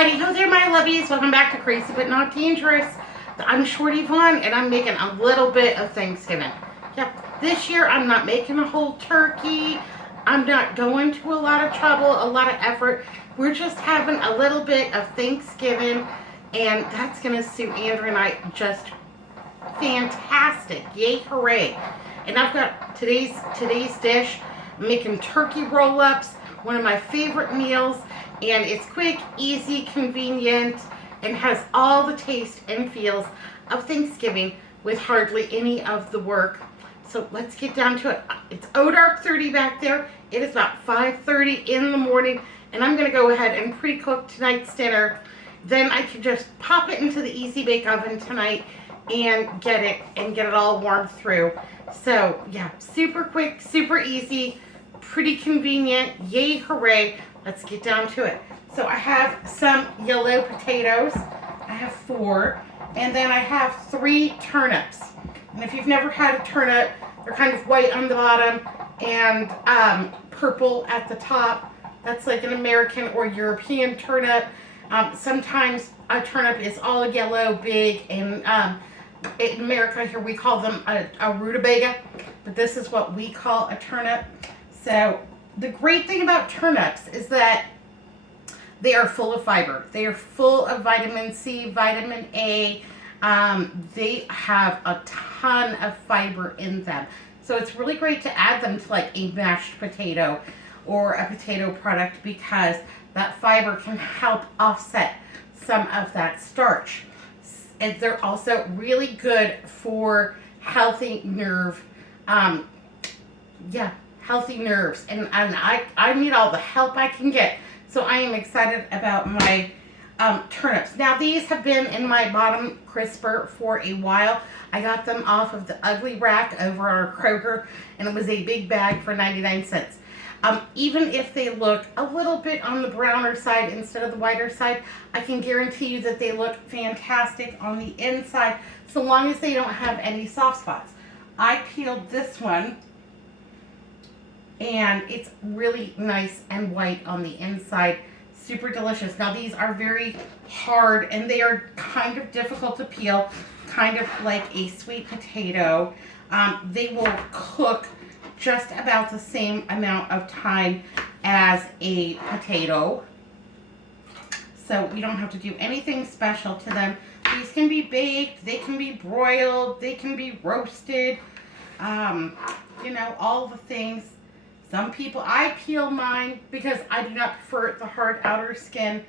Heidi ho there, my lovies. Welcome back to Crazy But Not Dangerous. I'm Shorty Vaughn, and I'm making a little bit of Thanksgiving. Yep, this year I'm not making a whole turkey. I'm not going to a lot of trouble, a lot of effort. We're just having a little bit of Thanksgiving, and that's going to suit Andrew and I just fantastic. Yay, hooray. And I've got today's dish. I'm making turkey roll-ups, one of my favorite meals. And it's quick, easy, convenient, and has all the taste and feels of Thanksgiving with hardly any of the work. So let's get down to it. It's dark 30 back there. It is about 5:30 in the morning, and I'm going to go ahead and pre-cook tonight's dinner. Then I can just pop it into the Easy Bake Oven tonight and get it all warmed through. So yeah, super quick, super easy, pretty convenient. Yay, hooray. Let's get down to it. So I have some yellow potatoes. I have 4. And then I have 3 turnips. And if you've never had a turnip, they're kind of white on the bottom and purple at the top. That's like an American or European turnip. Sometimes a turnip is all yellow, big, and in America here we call them a rutabaga. But this is what we call a turnip. So the great thing about turnips is that they are full of fiber. They are full of vitamin C, vitamin A. They have a ton of fiber in them. So it's really great to add them to like a mashed potato or a potato product because that fiber can help offset some of that starch. And they're also really good for healthy nerve, healthy nerves, and I need all the help I can get. So I am excited about my turnips. Now these have been in my bottom crisper for a while. I got them off of the ugly rack over our Kroger, and it was a big bag for 99 cents. Even if they look a little bit on the browner side instead of the whiter side, I can guarantee you that they look fantastic on the inside, so long as they don't have any soft spots. I peeled this one, and it's really nice and white on the inside. Super delicious. Now these are very hard and they are kind of difficult to peel, kind of like a sweet potato. They will cook just about the same amount of time as a potato. So you don't have to do anything special to them. These can be baked, they can be broiled, they can be roasted, you know, all the things. Some people, I peel mine because I do not prefer the hard outer skin.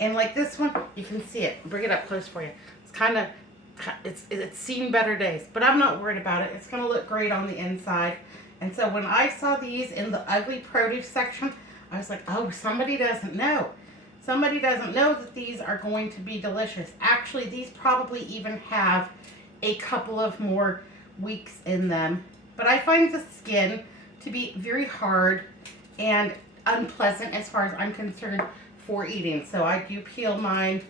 And like this one, you can see it. Bring it up close for you. It's kind of, it's seen better days. But I'm not worried about it. It's going to look great on the inside. And so when I saw these in the ugly produce section, I was like, oh, somebody doesn't know. Somebody doesn't know that these are going to be delicious. Actually, these probably even have a couple of more weeks in them. But I find the skin to be very hard and unpleasant as far as I'm concerned for eating. So I do peel mine.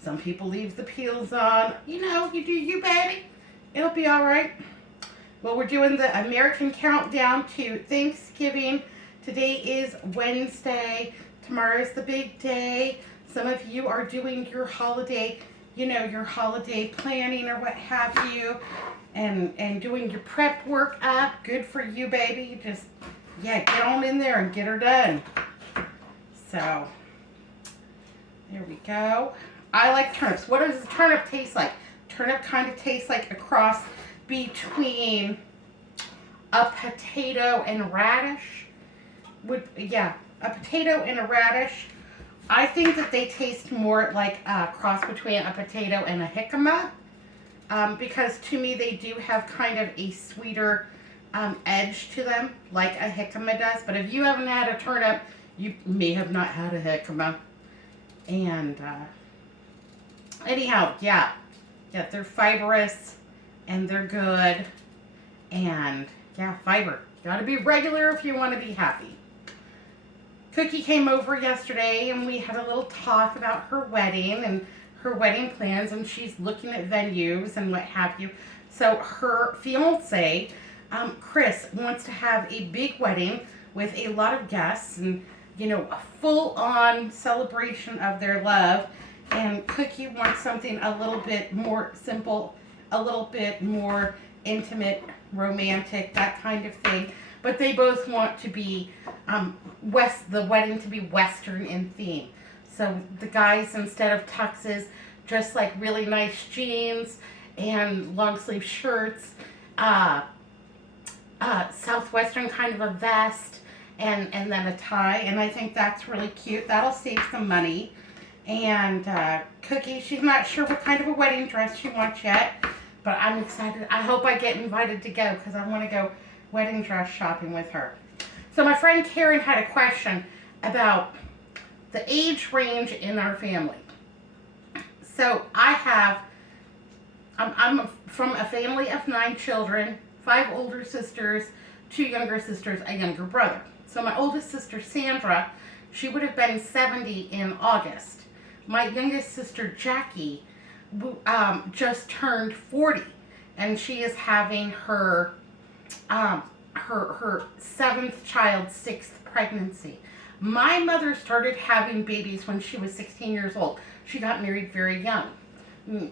Some people leave the peels on. You know, you do you, baby. It'll be all right. Well, we're doing the American countdown to Thanksgiving. Today is Wednesday. Tomorrow's the big day. Some of you are doing your holiday, you know, your holiday planning or what have you. And doing your prep work up. Good for you, baby. You just, yeah, get on in there and get her done. So, there we go. I like turnips. What does a turnip taste like? Turnip kind of tastes like a cross between a potato and radish. A potato and a radish. I think that they taste more like a cross between a potato and a jicama. Because to me they do have kind of a sweeter edge to them, like a jicama does. But if you haven't had a turnip, you may have not had a jicama. And anyhow, yeah, they're fibrous and they're good. And yeah, fiber. Gotta be regular if you want to be happy. Cookie came over yesterday and we had a little talk about her wedding and her wedding plans, and she's looking at venues and what have you. So her fiance, Chris, wants to have a big wedding with a lot of guests, and a full-on celebration of their love. And Cookie wants something a little bit more simple, a little bit more intimate, romantic, that kind of thing. But they both want to be the wedding to be Western in theme. So the guys, instead of tuxes, just like really nice jeans and long sleeve shirts, Southwestern kind of a vest, and then a tie. And I think that's really cute. That'll save some money. And Cookie, she's not sure what kind of a wedding dress she wants yet, but I'm excited. I hope I get invited to go because I want to go wedding dress shopping with her. So my friend Karen had a question about the age range in our family. So I'm from a family of 9 children, 5 older sisters, 2 younger sisters, a younger brother. So my oldest sister, Sandra, she would have been 70 in August. My youngest sister, Jackie, just turned 40, and she is having her 7th child, 6th pregnancy. My mother started having babies when she was 16 years old. She got married very young.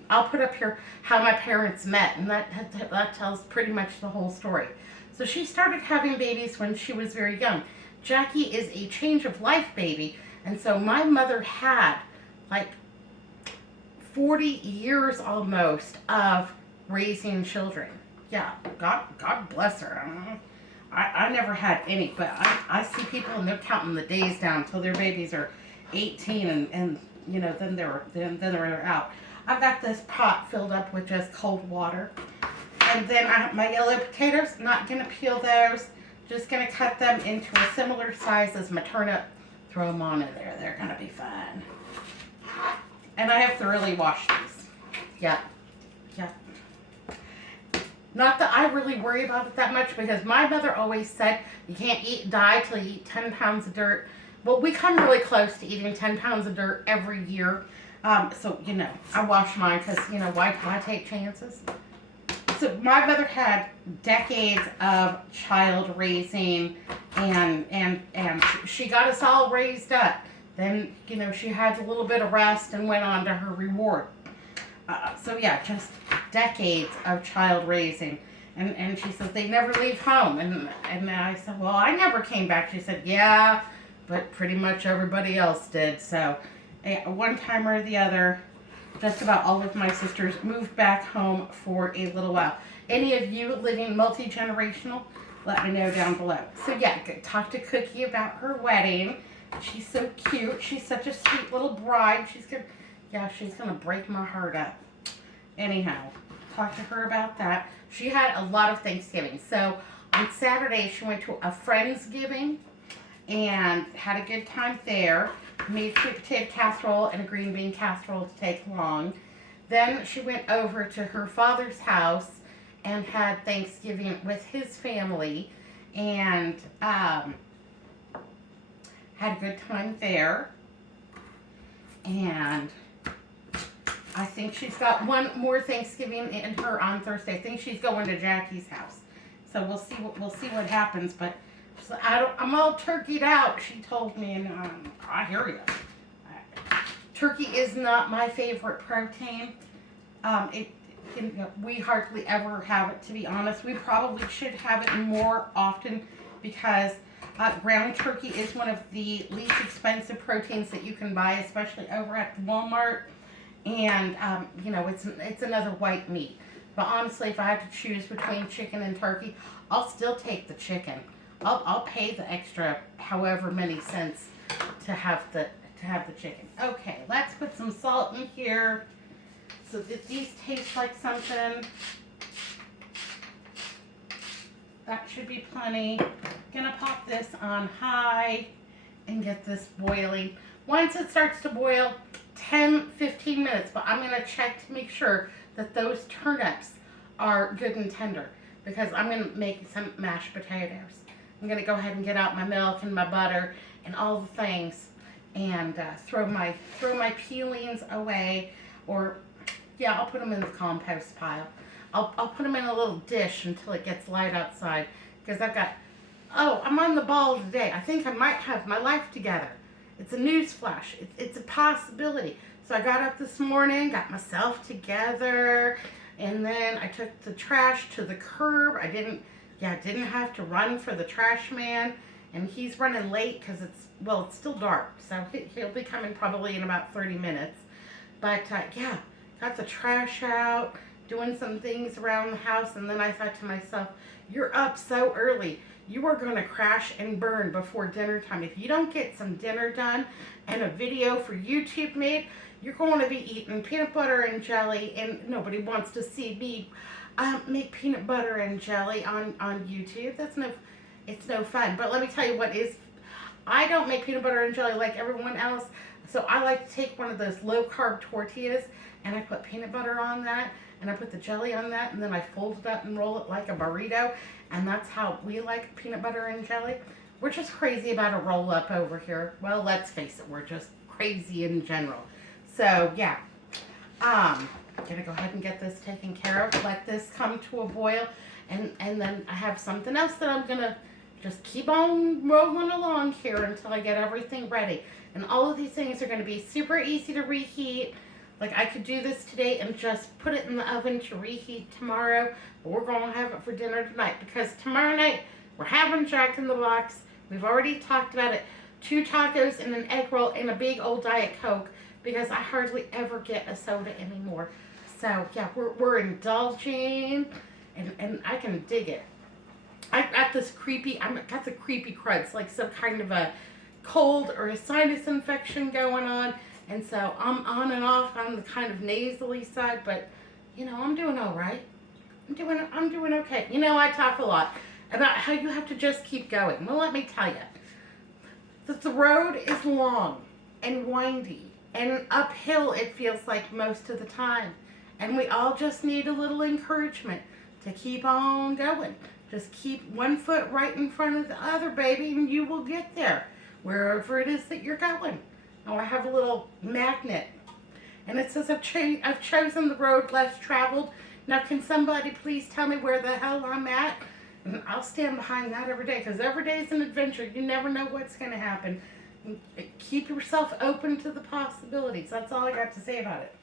I'll put up here how my parents met, and that tells pretty much the whole story. So she started having babies when she was very young. Jackie is a change of life baby, and so my mother had like 40 years almost of raising children. Yeah, God bless her. I never had any, but I see people and they're counting the days down until their babies are 18, and then they're out. I've got this pot filled up with just cold water, and then I have my yellow potatoes. Not gonna peel those. Just gonna cut them into a similar size as my turnip. Throw them on in there. They're gonna be fun. And I have thoroughly washed these. Yeah. Not that I really worry about it that much, because my mother always said you can't die till you eat 10 pounds of dirt. Well, we come really close to eating 10 pounds of dirt every year. So, I wash mine because, why take chances? So my mother had decades of child raising, and she got us all raised up. Then, she had a little bit of rest and went on to her reward. So yeah, just decades of child raising. And she says they never leave home. And I said, well, I never came back. She said, yeah, but pretty much everybody else did. So one time or the other, just about all of my sisters moved back home for a little while. Any of you living multi-generational, let me know down below. So yeah, talk to Cookie about her wedding. She's so cute. She's such a sweet little bride. She's gonna break my heart up. Anyhow, talk to her about that. She had a lot of Thanksgiving. So on Saturday, she went to a Friendsgiving and had a good time there. Made sweet potato casserole and a green bean casserole to take along. Then she went over to her father's house and had Thanksgiving with his family, and had a good time there. And I think she's got one more Thanksgiving in her on Thursday. I think she's going to Jackie's house. So we'll see what happens. But I'm all turkeyed out, she told me, and I hear you. Turkey is not my favorite protein. We hardly ever have it, to be honest. We probably should have it more often, because ground turkey is one of the least expensive proteins that you can buy, especially over at Walmart. And it's another white meat. But honestly, if I had to choose between chicken and turkey, I'll still take the chicken. I'll pay the extra however many cents to have the chicken. Okay, let's put some salt in here so that these taste like something. That should be plenty. Gonna pop this on high and get this boiling. Once it starts to boil, 10-15 minutes, but I'm gonna check to make sure that those turnips are good and tender, because I'm gonna make some mashed potatoes. I'm gonna go ahead and get out my milk and my butter and all the things, and throw my peelings away, or yeah, I'll put them in the compost pile. I'll put them in a little dish until it gets light outside, because I've got oh, I'm on the ball today. I think I might have my life together. It's a news flash. It's a possibility. So I got up this morning, got myself together, and then I took the trash to the curb. I didn't have to run for the trash man, and he's running late because it's still dark. So he'll be coming probably in about 30 minutes. But yeah, got the trash out, doing some things around the house, and then I thought to myself, you're up so early. You are going to crash and burn before dinner time. If you don't get some dinner done and a video for YouTube made, you're going to be eating peanut butter and jelly, and nobody wants to see me make peanut butter and jelly on YouTube. It's no fun. But let me tell you what is, I don't make peanut butter and jelly like everyone else. So I like to take one of those low carb tortillas and I put peanut butter on that and I put the jelly on that and then I fold it up and roll it like a burrito. And that's how we like peanut butter and jelly. We're just crazy about a roll up over here. Well, let's face it, we're just crazy in general. So yeah, I'm gonna go ahead and get this taken care of. Let this come to a boil, and then I have something else that I'm gonna just keep on rolling along here until I get everything ready. And all of these things are gonna be super easy to reheat. Like I could do this today and just put it in the oven to reheat tomorrow, but we're gonna have it for dinner tonight because tomorrow night we're having Jack in the Box. We've already talked about it. 2 tacos and an egg roll and a big old Diet Coke because I hardly ever get a soda anymore. So yeah, we're indulging and I can dig it. I got the creepy crud. It's like some kind of a cold or a sinus infection going on. And so I'm on and off on the kind of nasally side, but you know, I'm doing all right. I'm doing okay. You know, I talk a lot about how you have to just keep going. Well, let me tell you, that the road is long and windy and uphill, it feels like most of the time. And we all just need a little encouragement to keep on going. Just keep one foot right in front of the other, baby, and you will get there, wherever it is that you're going. Now I have a little magnet, and it says I've chosen the road less traveled. Now can somebody please tell me where the hell I'm at? And I'll stand behind that every day, because every day is an adventure. You never know what's going to happen. Keep yourself open to the possibilities. That's all I got to say about it.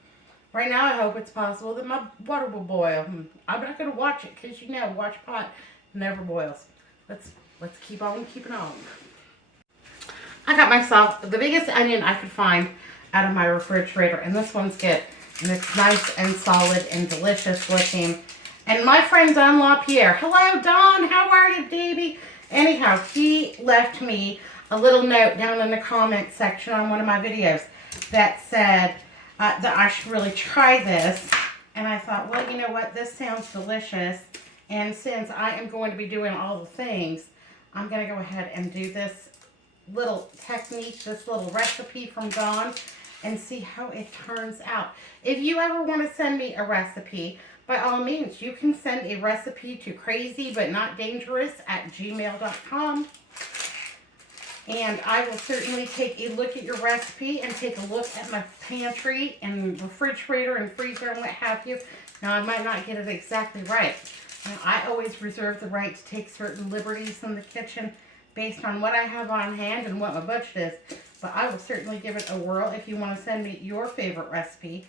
Right now, I hope it's possible that my water will boil. I'm not going to watch it, because you know, watch pot never boils. Let's keep on keeping on. I got myself the biggest onion I could find out of my refrigerator, and this one's good. And it's nice and solid and delicious looking. And my friend Don LaPierre. Hello, Don. How are you, baby? Anyhow, he left me a little note down in the comment section on one of my videos that said that I should really try this. And I thought, well, you know what? This sounds delicious. And since I am going to be doing all the things, I'm going to go ahead and do this little technique, this little recipe from Dawn, and see how it turns out. If you ever want to send me a recipe, by all means, you can send a recipe to crazybutnotdangerous@gmail.com. And I will certainly take a look at your recipe and take a look at my pantry and refrigerator and freezer and what have you. Now, I might not get it exactly right. Now, I always reserve the right to take certain liberties in the kitchen based on what I have on hand and what my budget is. But I will certainly give it a whirl if you want to send me your favorite recipe.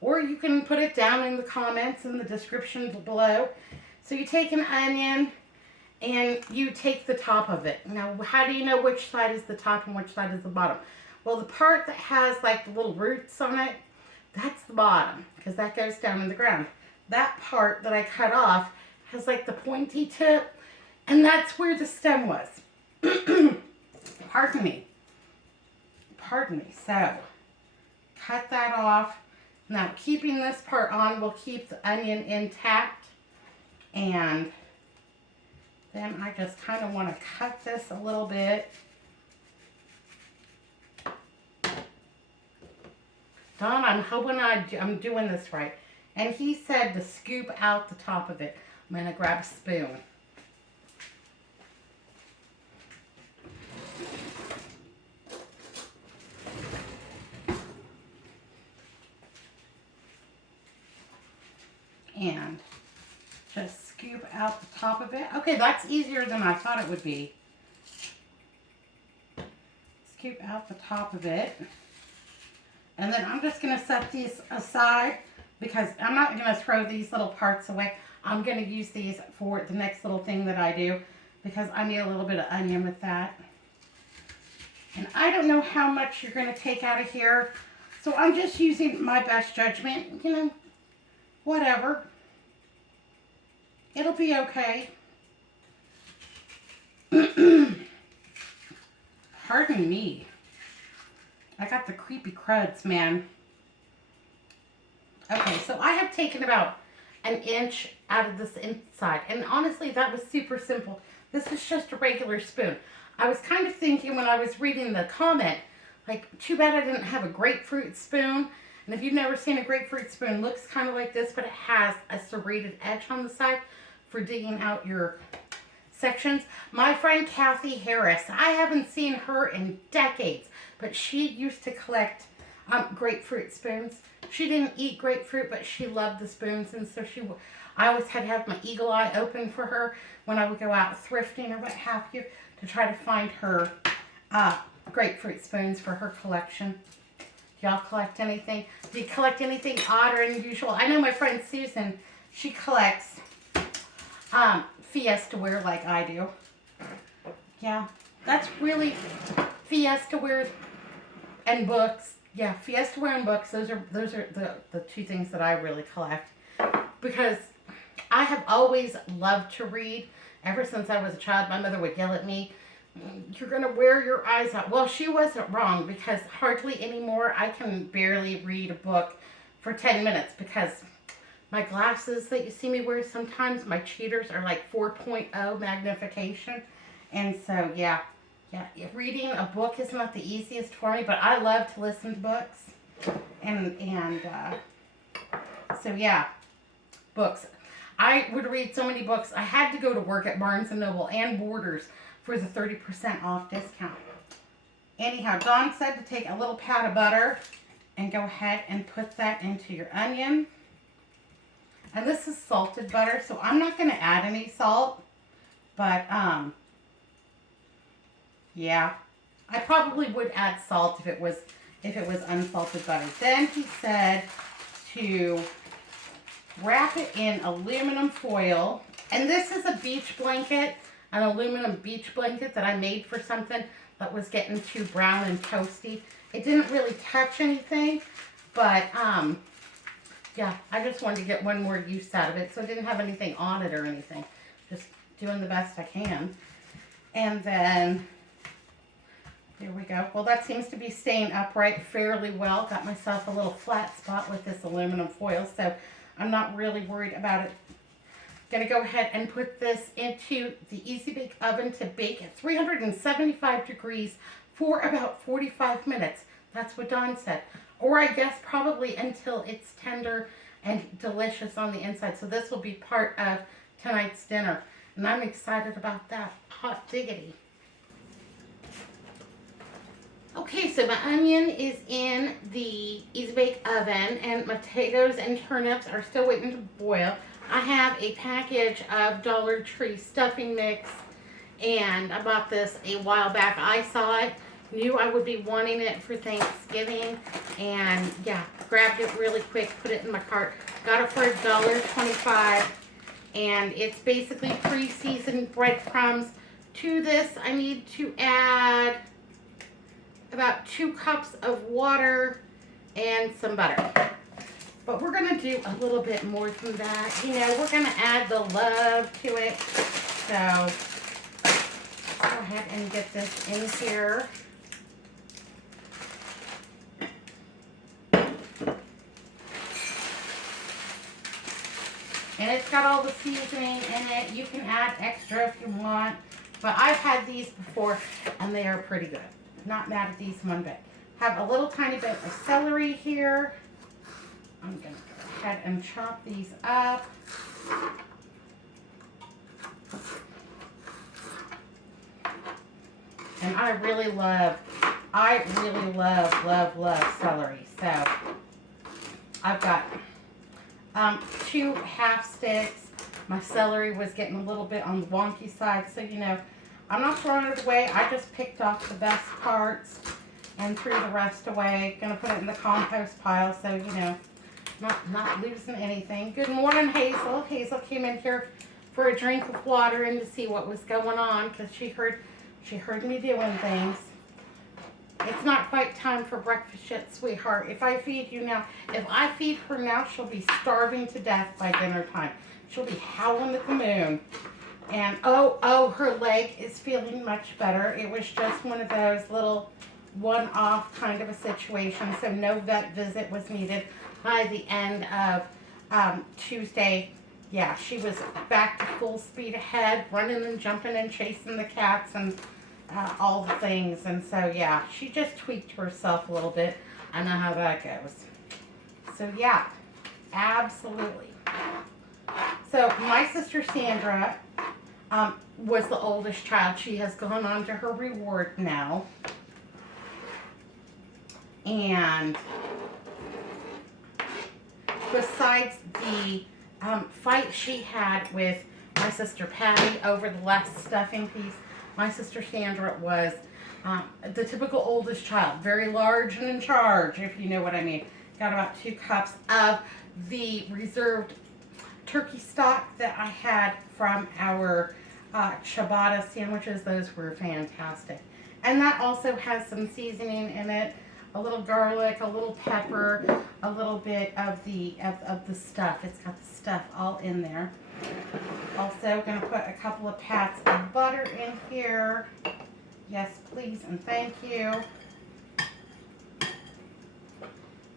Or you can put it down in the comments in the description below. So you take an onion and you take the top of it. Now, how do you know which side is the top and which side is the bottom? Well, the part that has like the little roots on it, that's the bottom, because that goes down in the ground. That part that I cut off has like the pointy tip, and that's where the stem was. Pardon me. So, cut that off. Now, keeping this part on will keep the onion intact. And then I just kind of want to cut this a little bit. Don, I'm hoping I'm doing this right. And he said to scoop out the top of it. I'm going to grab a spoon. And just scoop out the top of it. Okay, that's easier than I thought it would be. scoop out the top of it. And then I'm just going to set these aside because I'm not going to throw these little parts away. I'm going to use these for the next little thing that I do because I need a little bit of onion with that. And I don't know how much you're going to take out of here. So I'm just using my best judgment. You know, whatever. It'll be okay. Pardon me. I got the creepy cruds, man. Okay, so I have taken about an inch out of this inside. And honestly, that was super simple. This is just a regular spoon. I was kind of thinking when I was reading the comment, like, too bad I didn't have a grapefruit spoon. And if you've never seen a grapefruit spoon, it looks kind of like this, but it has a serrated edge on the side for digging out your sections. My friend Kathy Harris, I haven't seen her in decades, but she used to collect grapefruit spoons. She didn't eat grapefruit, but she loved the spoons, and so I always had to have my eagle eye open for her when I would go out thrifting or what have you to try to find her grapefruit spoons for her collection. Do y'all collect anything? Do you collect anything odd or unusual? I know my friend Susan, she collects Fiesta ware like I do. Yeah, that's really Fiesta ware and books. Yeah, Fiesta ware and books. Those are the two things that I really collect because I have always loved to read. Ever since I was a child, my mother would yell at me, "You're gonna wear your eyes out." Well, she wasn't wrong because hardly anymore. I can barely read a book for 10 minutes because my glasses that you see me wear sometimes, my cheaters are like 4.0 magnification. And so, yeah, reading a book is not the easiest for me, but I love to listen to books. So, yeah, books. I would read so many books. I had to go to work at Barnes & Noble and Borders for the 30% off discount. Anyhow, Dawn said to take a little pat of butter and go ahead and put that into your onion. And this is salted butter, so I'm not going to add any salt. But, yeah, I probably would add salt if it was unsalted butter. Then he said to wrap it in aluminum foil. And this is a beach blanket, an aluminum beach blanket that I made for something that was getting too brown and toasty. It didn't really touch anything, but, yeah, I just wanted to get one more use out of it, so I didn't have anything on it or anything. Just doing the best I can. And then, there we go. Well, that seems to be staying upright fairly well. Got myself a little flat spot with this aluminum foil, so I'm not really worried about it. Gonna go ahead and put this into the Easy Bake Oven to bake at 375 degrees for about 45 minutes. That's what Dawn said. Or I guess probably until it's tender and delicious on the inside. So this will be part of tonight's dinner. And I'm excited about that. Hot diggity. Okay, so my onion is in the Easy Bake Oven and my potatoes and turnips are still waiting to boil. I have a package of Dollar Tree stuffing mix and I bought this a while back. I saw it, knew I would be wanting it for Thanksgiving, and yeah, grabbed it really quick, put it in my cart. Got it for $1.25, and it's basically pre-seasoned breadcrumbs. To this, I need to add about 2 cups of water and some butter. But we're going to do a little bit more than that. You know, we're going to add the love to it. So, let's go ahead and get this in here. And it's got all the seasoning in it. You can add extra if you want. But I've had these before, and they are pretty good. Not mad at these one bit. Have a little tiny bit of celery here. I'm going to go ahead and chop these up. And I really love celery. So I've got 2 half sticks. My celery was getting a little bit on the wonky side, so you know, I'm not throwing it away. I just picked off the best parts. and threw the rest away. Gonna put it in the compost pile, so you know, not losing anything. Good morning, Hazel. Hazel came in here for a drink of water and to see what was going on because she heard me doing things. It's not quite time for breakfast yet, sweetheart. If I feed her now, she'll be starving to death by dinner time. She'll be howling at the moon. And oh, her leg is feeling much better. It was just one of those little one-off kind of a situation, so no vet visit was needed. By the end of Tuesday, yeah, she was back to full speed ahead, running and jumping and chasing the cats and all the things. And so, yeah, she just tweaked herself a little bit. I know how that goes. So, yeah, absolutely. So, my sister Sandra was the oldest child. She has gone on to her reward now. And besides the fight she had with my sister Patty over the last stuffing piece, my sister Sandra was the typical oldest child, very large and in charge, if you know what I mean. Got about 2 cups of the reserved turkey stock that I had from our ciabatta sandwiches. Those were fantastic. And that also has some seasoning in it, a little garlic, a little pepper, a little bit of the stuff. It's got the stuff all in there. Also going to put a couple of pats of butter in here. Yes, please, and thank you.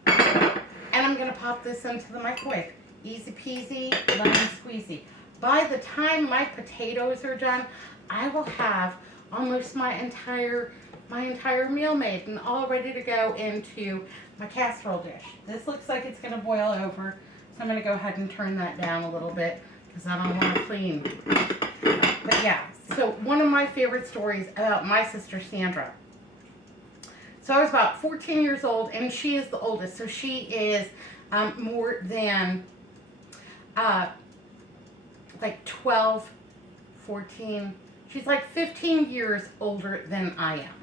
And I'm going to pop this into the microwave. Easy peasy, lemon squeezy. By the time my potatoes are done, I will have almost my entire meal made and all ready to go into my casserole dish. This looks like it's going to boil over, so I'm going to go ahead and turn that down a little bit because I don't want to clean. But yeah, so one of my favorite stories about my sister Sandra. So I was about 14 years old, and she is the oldest. So she is more than like 12, 14. She's like 15 years older than I am.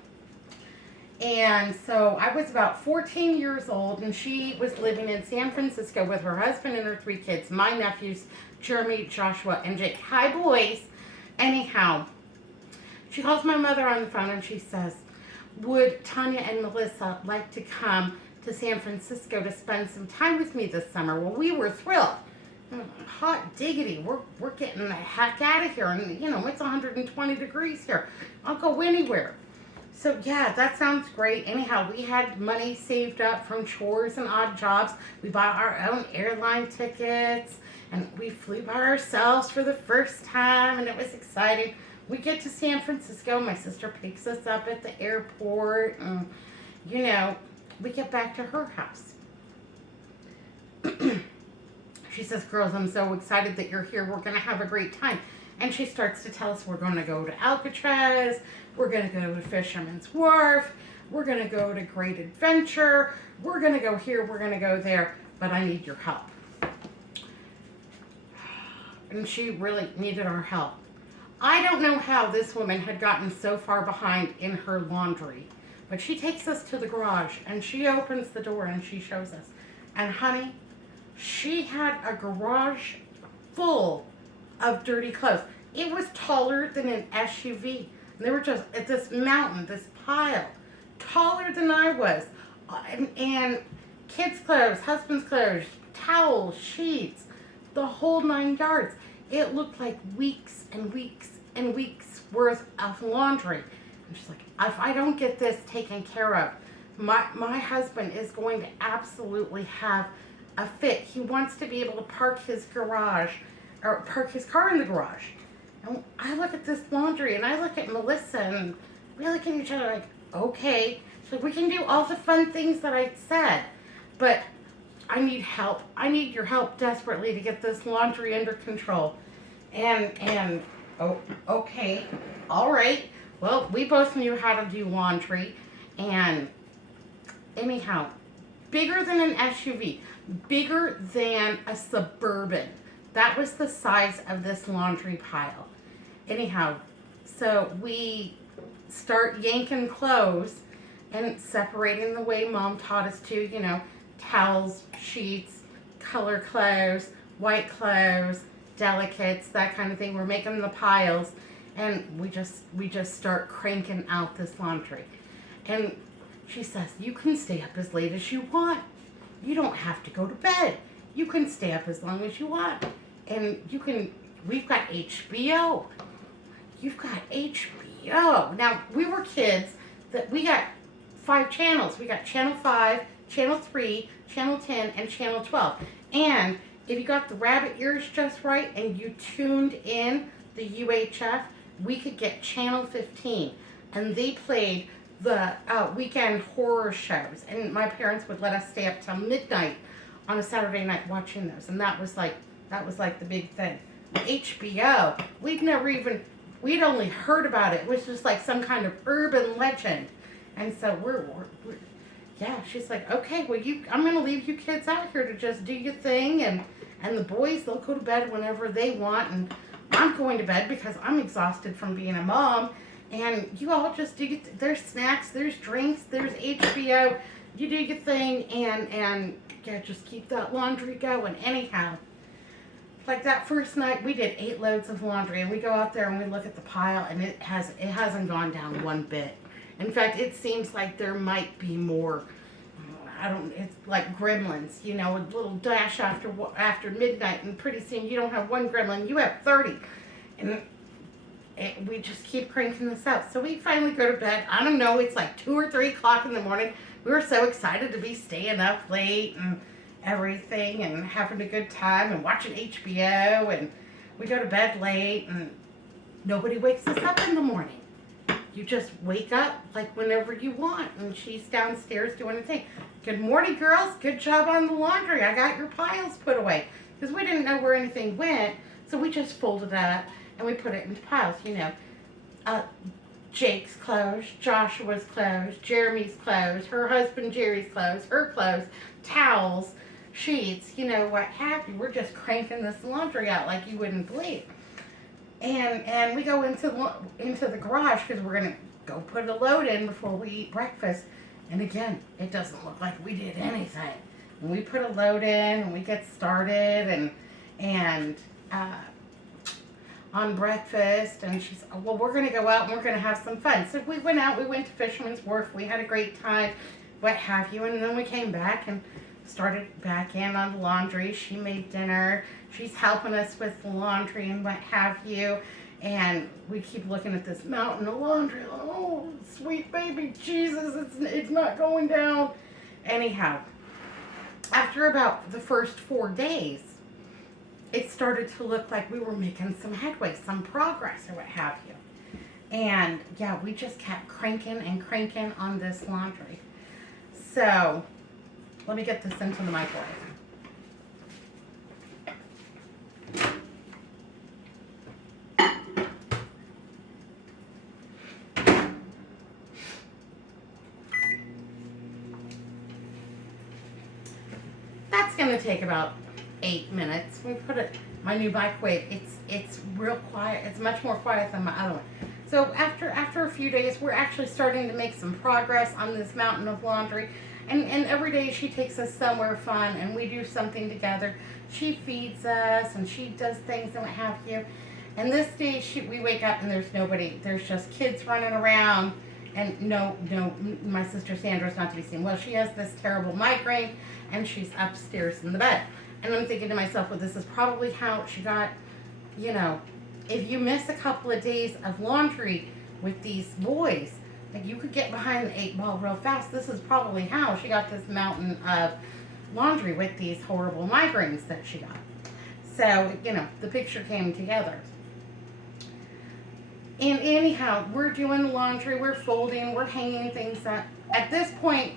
And so I was about 14 years old, and she was living in San Francisco with her husband and her 3 kids, my nephews, Jeremy, Joshua, and Jake. Hi, boys. Anyhow, she calls my mother on the phone, and she says, would Tanya and Melissa like to come to San Francisco to spend some time with me this summer? Well, we were thrilled. Hot diggity, we're getting the heck out of here, and you know, it's 120 degrees here. I'll go anywhere. So yeah, that sounds great. Anyhow, we had money saved up from chores and odd jobs. We bought our own airline tickets, and we flew by ourselves for the first time, and it was exciting. We get to San Francisco, my sister picks us up at the airport, and you know, we get back to her house. She says, girls, I'm so excited that you're here. We're going to have a great time. And she starts to tell us we're going to go to Alcatraz. We're going to go to Fisherman's Wharf. We're going to go to Great Adventure. We're going to go here. We're going to go there. But I need your help. And she really needed our help. I don't know how this woman had gotten so far behind in her laundry. But she takes us to the garage. And she opens the door and she shows us. And honey, she had a garage full of dirty clothes. It was taller than an SUV. And they were just at this mountain, this pile, taller than I was. And kids' clothes, husband's clothes, towels, sheets, the whole 9 yards. It looked like weeks and weeks and weeks worth of laundry. And she's like, if I don't get this taken care of, my husband is going to absolutely have a fit. He wants to be able to park his garage or park his car in the garage. And I look at this laundry and I look at Melissa and we look at each other like, okay, so we can do all the fun things that I said, but I need help. I need your help desperately to get this laundry under control. And oh, okay, all right. Well, we both knew how to do laundry, and anyhow, bigger than an SUV, bigger than a Suburban. That was the size of this laundry pile. Anyhow, so we start yanking clothes, and separating the way Mom taught us to, towels, sheets, color clothes, white clothes, delicates, that kind of thing. We're making the piles, and we just start cranking out this laundry. And she says, "You can stay up as late as you want. You don't have to go to bed. You can stay up as long as you want. And we've got HBO. You've got HBO." Now, we were kids that we got 5 channels. We got Channel 5, Channel 3, Channel 10, and Channel 12. And if you got the rabbit ears just right and you tuned in the UHF, we could get Channel 15. And they played the weekend horror shows. And my parents would let us stay up till midnight on a Saturday night watching those. And that was like the big thing. HBO, we'd only heard about it. It was just like some kind of urban legend. And so we're yeah, she's like, "Okay, well, I'm going to leave you kids out here to just do your thing, and the boys, they'll go to bed whenever they want, and I'm going to bed because I'm exhausted from being a mom, and you all just do there's snacks, there's drinks, there's HBO, you do your thing, and yeah, just keep that laundry going." Anyhow, like that first night, we did 8 loads of laundry, and we go out there and we look at the pile, and it hasn't gone down one bit. In fact, it seems like there might be more. It's like gremlins, a little dash after midnight, and pretty soon you don't have one gremlin, you have 30. And we just keep cranking this out. So we finally go to bed. I don't know, it's like 2 or 3 o'clock in the morning. We were so excited to be staying up late and everything and having a good time and watching HBO, and we go to bed late, and nobody wakes us up in the morning. You just wake up like whenever you want, and she's downstairs doing her thing. "Good morning, girls. Good job on the laundry. I got your piles put away." Because we didn't know where anything went, so we just folded up and we put it into piles. Jake's clothes, Joshua's clothes, Jeremy's clothes, her husband Jerry's clothes, her clothes, towels, sheets, what have you. We're just cranking this laundry out like you wouldn't believe. And we go into the garage because we're going to go put a load in before we eat breakfast. And again, it doesn't look like we did anything. And we put a load in and we get started and on breakfast. And she's, "Well, we're going to go out and we're going to have some fun." So we went out. We went to Fisherman's Wharf. We had a great time, what have you. And then we came back and started back in on the laundry. She made dinner. She's helping us with the laundry and what have you. And we keep looking at this mountain of laundry. Oh, sweet baby Jesus, it's not going down. Anyhow, after about the first 4 days, it started to look like we were making some headway, some progress, or what have you. And yeah, we just kept cranking and cranking on this laundry. So let me get this into the microwave. That's going to take about 8 minutes. We put it, my new microwave, it's real quiet. It's much more quiet than my other one. So after a few days, we're actually starting to make some progress on this mountain of laundry. And every day she takes us somewhere fun and we do something together. She feeds us and she does things and what have you. And this day we wake up and there's nobody. There's just kids running around, and no, my sister Sandra's not to be seen. Well, she has this terrible migraine and she's upstairs in the bed. And I'm thinking to myself, well, this is probably how she got, if you miss a couple of days of laundry with these boys, like you could get behind the 8 ball real fast. This is probably how she got this mountain of laundry with these horrible migraines that she got. So, the picture came together. And anyhow, we're doing laundry, we're folding, we're hanging things up. At this point,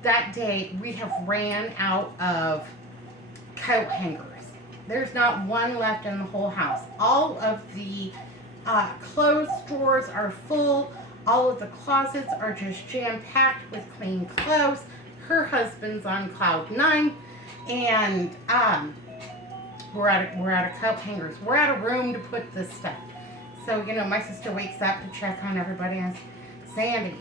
that day, we have ran out of coat hangers. There's not one left in the whole house. All of the clothes drawers are full. All of the closets are just jam-packed with clean clothes. Her husband's on cloud 9, and we're out of coat hangers. We're out of room to put this stuff. So my sister wakes up to check on everybody and Sandy,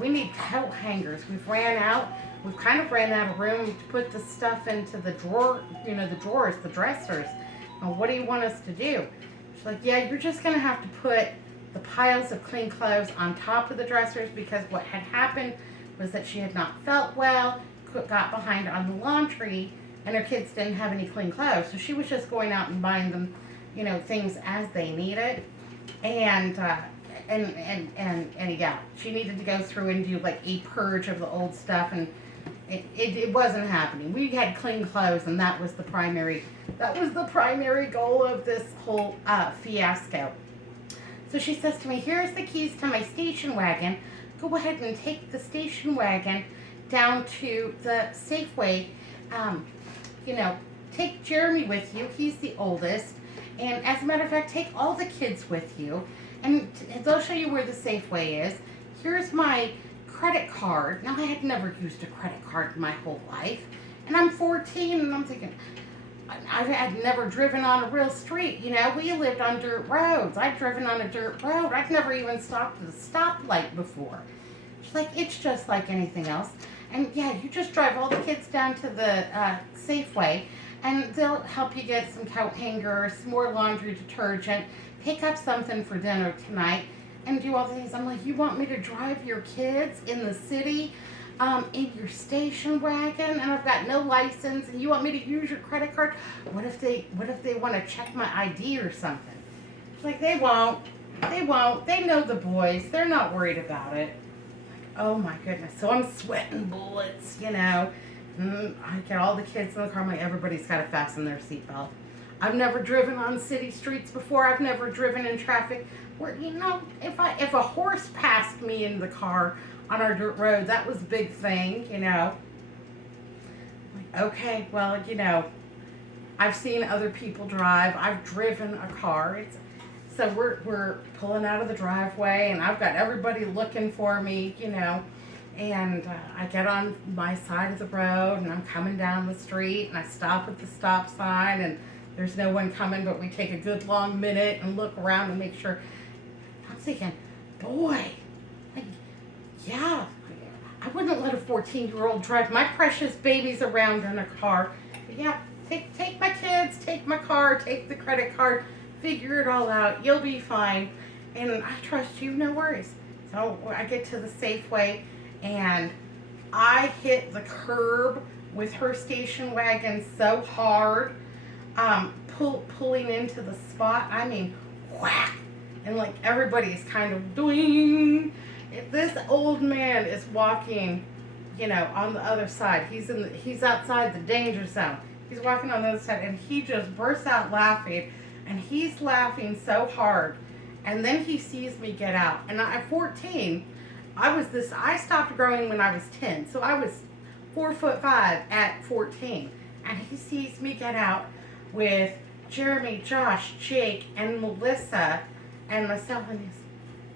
we need coat hangers. We've kind of ran out of room to put the stuff into the drawer, the drawers, the dressers. What do you want us to do? She's like, yeah, you're just going to have to put the piles of clean clothes on top of the dressers, because what had happened was that she had not felt well, got behind on the laundry, and her kids didn't have any clean clothes. So she was just going out and buying them, things as they needed. And yeah, she needed to go through and do like a purge of the old stuff, and it wasn't happening. We had clean clothes, and that was the primary goal of this whole fiasco. So she says to me, here's the keys to my station wagon. Go ahead and take the station wagon down to the Safeway. Take Jeremy with you. He's the oldest. And as a matter of fact, take all the kids with you. And they'll show you where the Safeway is. Here's my credit card. Now, I had never used a credit card in my whole life. And I'm 14, and I'm thinking, I had never driven on a real street. We lived on dirt roads. I'd driven on a dirt road. I'd never even stopped at a stoplight before. She's like, it's just like anything else. And yeah, you just drive all the kids down to the Safeway, and they'll help you get some coat hangers, some more laundry detergent, pick up something for dinner tonight, and do all the things. I'm like, you want me to drive your kids in the city in your station wagon, and I've got no license, and you want me to use your credit card? What if they want to check my ID or something? She's like, they won't. They know the boys. They're not worried about it. Like, oh my goodness. So I'm sweating bullets, I get all the kids in the car. I'm like, everybody's got to fasten their seatbelt. I've never driven on city streets before. I've never driven in traffic where, if a horse passed me in the car on our dirt road, that was a big thing, Like, okay, well, I've seen other people drive. I've driven a car. So we're pulling out of the driveway, and I've got everybody looking for me, And I get on my side of the road, and I'm coming down the street, and I stop at the stop sign, and there's no one coming, but we take a good long minute and look around and make sure. I'm thinking, boy, yeah, I wouldn't let a 14-year-old drive my precious babies around in a car. But yeah, take my kids, take my car, take the credit card, figure it all out. You'll be fine, and I trust you, no worries. So I get to the Safeway, and I hit the curb with her station wagon so hard, pulling into the spot. I mean, whack, and like everybody's kind of doing. This old man is walking, on the other side. He's outside the danger zone. He's walking on the other side, and he just bursts out laughing, and he's laughing so hard. And then he sees me get out, and at 14, I stopped growing when I was 10, so I was 4'5" at 14, and he sees me get out with Jeremy, Josh, Jake, and Melissa, and myself, and he's,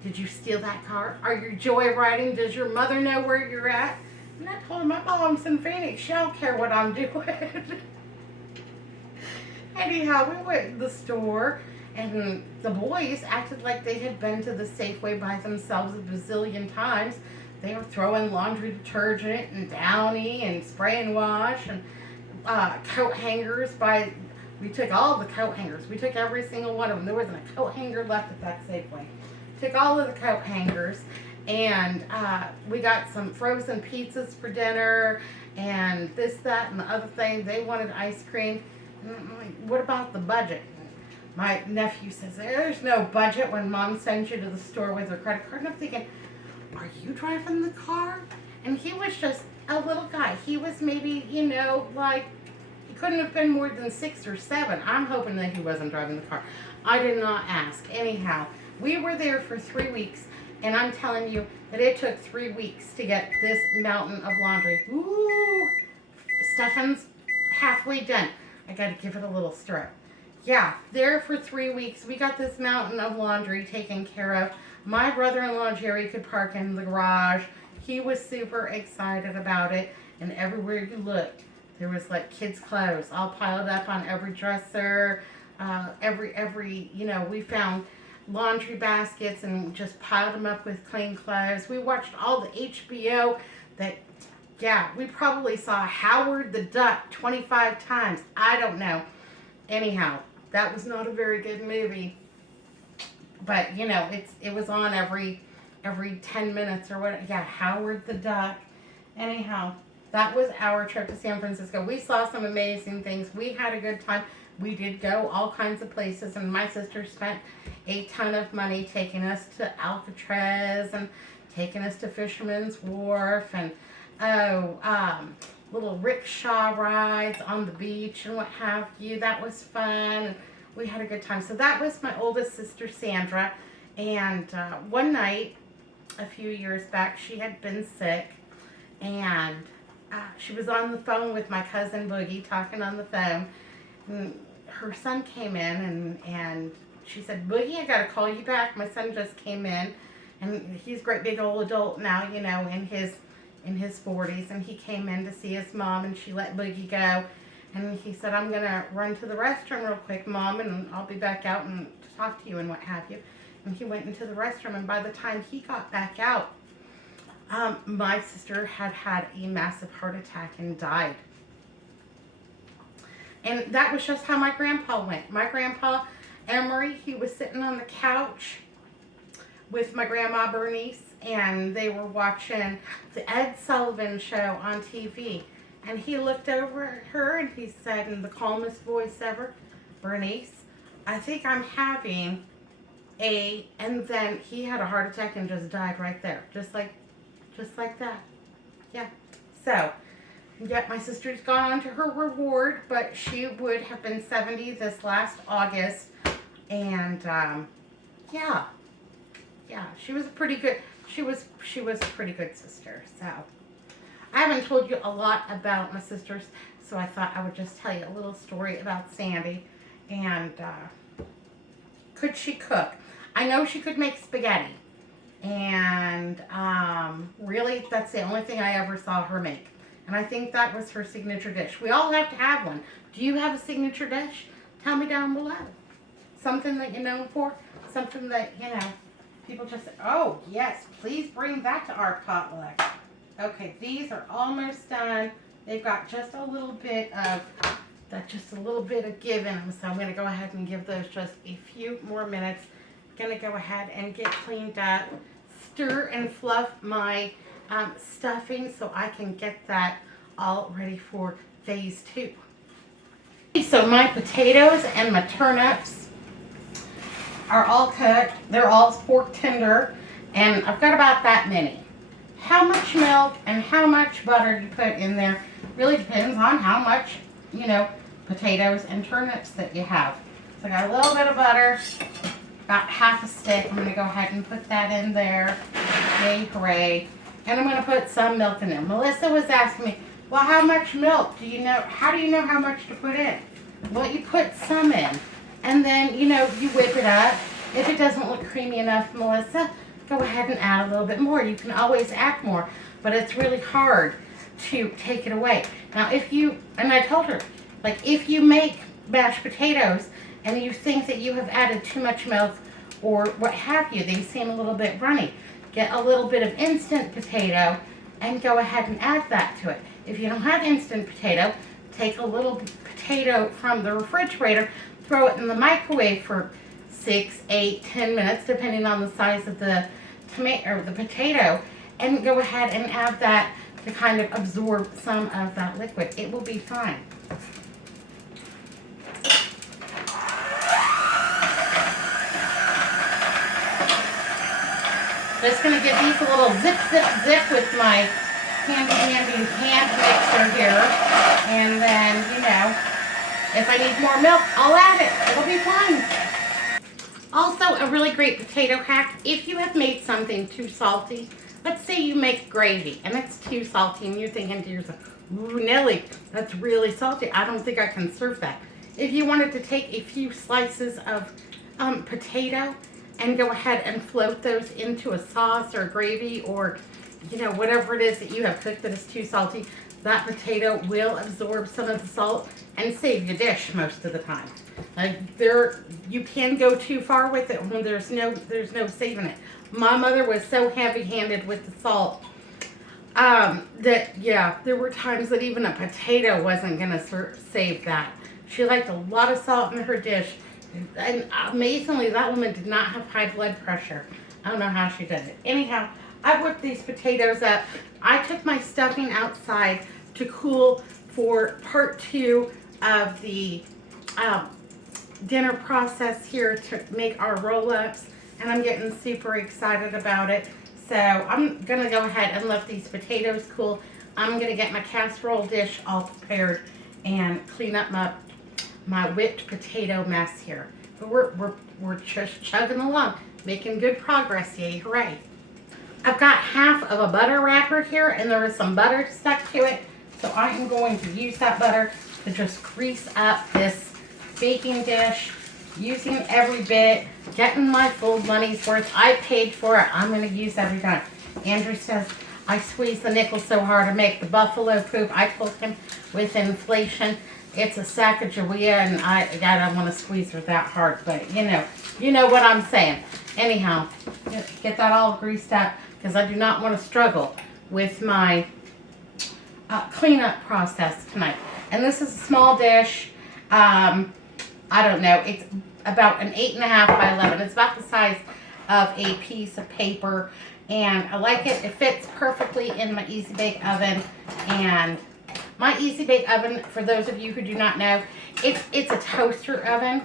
did you steal that car? Are you joyriding? Does your mother know where you're at? And I told her, my mom's in Phoenix. She don't care what I'm doing. Anyhow, we went to the store, and the boys acted like they had been to the Safeway by themselves a bazillion times. They were throwing laundry detergent and Downy and spray and wash and coat hangers. We took all the coat hangers. We took every single one of them. There wasn't a coat hanger left at that Safeway. Took all of the coat hangers, and we got some frozen pizzas for dinner, and this, that, and the other thing. They wanted ice cream. And I'm like, what about the budget? My nephew says, there's no budget when Mom sends you to the store with her credit card. And I'm thinking, are you driving the car? And he was just a little guy. He was maybe, like, he couldn't have been more than 6 or 7. I'm hoping that he wasn't driving the car. I did not ask. Anyhow, we were there for 3 weeks, and I'm telling you that it took 3 weeks to get this mountain of laundry. Ooh, Stefan's halfway done. I got to give it a little stir. Yeah, there for 3 weeks, we got this mountain of laundry taken care of. My brother-in-law, Jerry, could park in the garage. He was super excited about it, and everywhere you looked, there was like kids' clothes all piled up on every dresser. We found laundry baskets and just piled them up with clean clothes. We watched all the HBO that, yeah, we probably saw Howard the Duck 25 times. I don't know. Anyhow, that was not a very good movie. But, you know, it was on every 10 minutes or what. Yeah, Howard the Duck. Anyhow, that was our trip to San Francisco. We saw some amazing things. We had a good time. We did go all kinds of places, and my sister spent a ton of money taking us to Alcatraz and taking us to Fisherman's Wharf and, little rickshaw rides on the beach and what have you. That was fun. And we had a good time. So that was my oldest sister, Sandra. And one night, a few years back, she had been sick. And she was on the phone with my cousin Boogie, talking on the phone. And her son came in, and she said, Boogie, I got to call you back. My son just came in. And he's a great big old adult now, you know, in his 40s. And he came in to see his mom, and she let Boogie go. And he said, I'm going to run to the restroom real quick, Mom, and I'll be back out and to talk to you and what have you. And he went into the restroom, and by the time he got back out, my sister had had a massive heart attack and died. And that was just how my grandpa went. My grandpa, Emery, he was sitting on the couch with my grandma Bernice, and they were watching the Ed Sullivan Show on TV. And he looked over at her and he said in the calmest voice ever, Bernice, I think I'm having and then he had a heart attack and just died right there. Just like that. Yeah. So, yet my sister's gone on to her reward, but she would have been 70 this last August. And, yeah, she was a pretty good sister. So, I haven't told you a lot about my sisters, so I thought I would just tell you a little story about Sandy. And could she cook? I know she could make spaghetti. And really, that's the only thing I ever saw her make. And I think that was her signature dish. We all have to have one. Do you have a signature dish? Tell me down below. Something that you're known for? Something that, you know, people just say, oh, yes, please bring that to our potluck. Okay, these are almost done. They've got just a little bit of give in them. So I'm going to go ahead and give those just a few more minutes. Going to go ahead and get cleaned up, stir and fluff my stuffing so I can get that all ready for phase 2. So my potatoes and my turnips are all cooked. They're all fork tender, and I've got about that many. How much milk and how much butter you put in there really depends on how much, you know, potatoes and turnips that you have. So I got a little bit of butter, about half a stick. I'm going to go ahead and put that in there. Yay, hooray. And I'm going to put some milk in there. Melissa was asking me, well, how much milk do you know? How do you know how much to put in? Well, you put some in. And then, you know, you whip it up. If it doesn't look creamy enough, Melissa, go ahead and add a little bit more. You can always add more. But it's really hard to take it away. Now, and I told her, like, if you make mashed potatoes and you think that you have added too much milk or what have you, they seem a little bit runny, get a little bit of instant potato and go ahead and add that to it. If you don't have instant potato, take a little potato from the refrigerator, throw it in the microwave for 6, 8, 10 minutes, depending on the size of the tomato or the potato, and go ahead and add that to kind of absorb some of that liquid. It will be fine. Just going to give these a little zip, zip, zip with my handy hand mixer here. And then, you know, if I need more milk, I'll add it. It'll be fine. Also, a really great potato hack, if you have made something too salty, let's say you make gravy and it's too salty and you're thinking to yourself, ooh, Nellie, that's really salty. I don't think I can serve that. If you wanted to take a few slices of potato and go ahead and float those into a sauce or gravy or, you know, whatever it is that you have cooked that is too salty, that potato will absorb some of the salt and save your dish most of the time. You can go too far with it when there's no saving it. My mother was so heavy-handed with the salt that yeah, there were times that even a potato wasn't gonna save that. She liked a lot of salt in her dish, and amazingly, that woman did not have high blood pressure. I don't know how she did it. Anyhow, I whipped these potatoes up. I took my stuffing outside to cool for part 2 of the dinner process here to make our roll-ups, and I'm getting super excited about it. So I'm going to go ahead and let these potatoes cool. I'm going to get my casserole dish all prepared and clean up my whipped potato mess here. But we're just chugging along, making good progress. Yay, hooray. I've got half of a butter wrapper here, and there is some butter stuck to it. So I am going to use that butter to just grease up this baking dish, using every bit, getting my full money's worth. I paid for it. I'm going to use every dime. Andrew says, I squeeze the nickel so hard to make the buffalo poop. I told him with inflation, it's a Sacagawea, and I don't want to squeeze her that hard, but you know what I'm saying. Anyhow, get that all greased up, because I do not want to struggle with my cleanup process tonight. And this is a small dish. I don't know. It's about an 8.5 by 11. It's about the size of a piece of paper, and I like it. It fits perfectly in my Easy Bake Oven. And my Easy Bake Oven, for those of you who do not know, it's a toaster oven.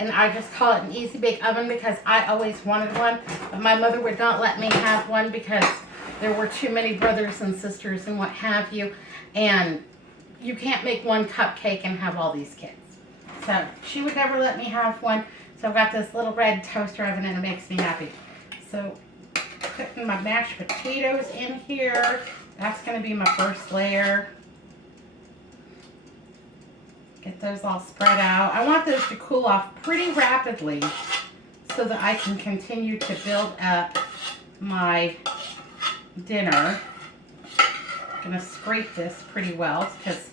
And I just call it an Easy Bake Oven because I always wanted one. But my mother would not let me have one because there were too many brothers and sisters and what have you. And you can't make one cupcake and have all these kids. So she would never let me have one. So I've got this little red toaster oven, and it makes me happy. So putting my mashed potatoes in here. That's going to be my first layer. Get those all spread out. I want those to cool off pretty rapidly so that I can continue to build up my dinner. I'm going to scrape this pretty well because,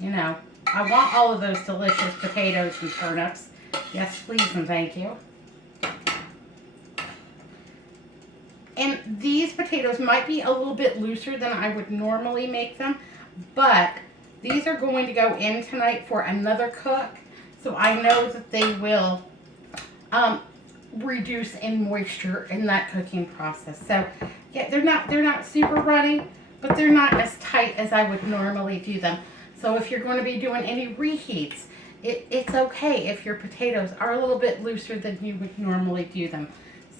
you know, I want all of those delicious potatoes and turnips. Yes, please and thank you. And these potatoes might be a little bit looser than I would normally make them, but these are going to go in tonight for another cook, so I know that they will reduce in moisture in that cooking process. So yeah, they're not super runny, but they're not as tight as I would normally do them. So if you're going to be doing any reheats, it's okay if your potatoes are a little bit looser than you would normally do them.